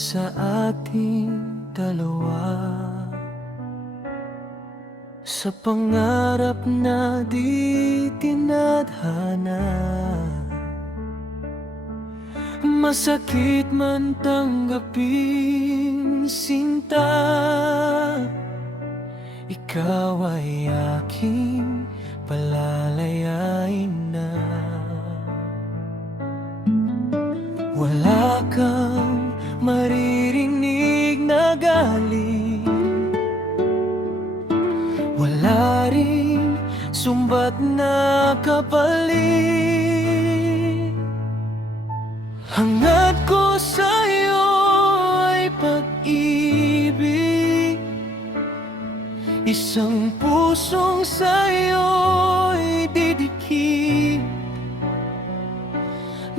sa ating dalawa, sa pangarap na di tinadhana. Masakit man tanggapin, sinta, ikaw ay aking palalayain na. Wala kang maririnig na galit, wala ring sumbat na kapalit. Hangad ko sa'yo ay pag-ibig, isang pusong sa'yo'y didikit.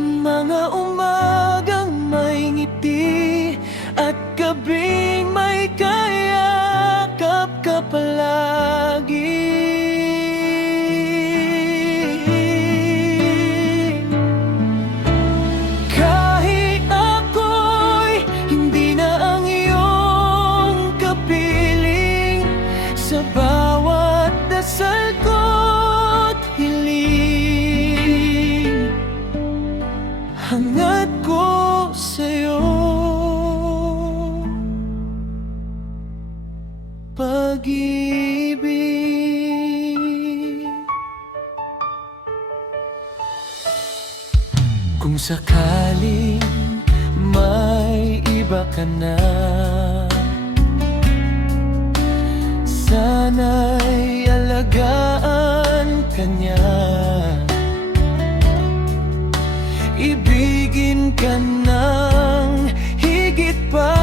Mga umagang may ngiti at gabing may kayakap ka palagi. Kahit ako'y hindi na ang iyong kapiling, sa bawat dasal ko't hiling, hangad ko sa'yo pag-ibig. Kung sakaling may iba ka na, sana'y alagaan ka niya. Ibigin ka ng higit pa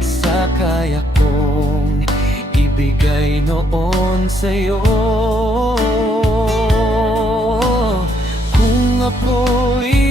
sa kaya kong ibigay noon sa'yo. Kung ako'y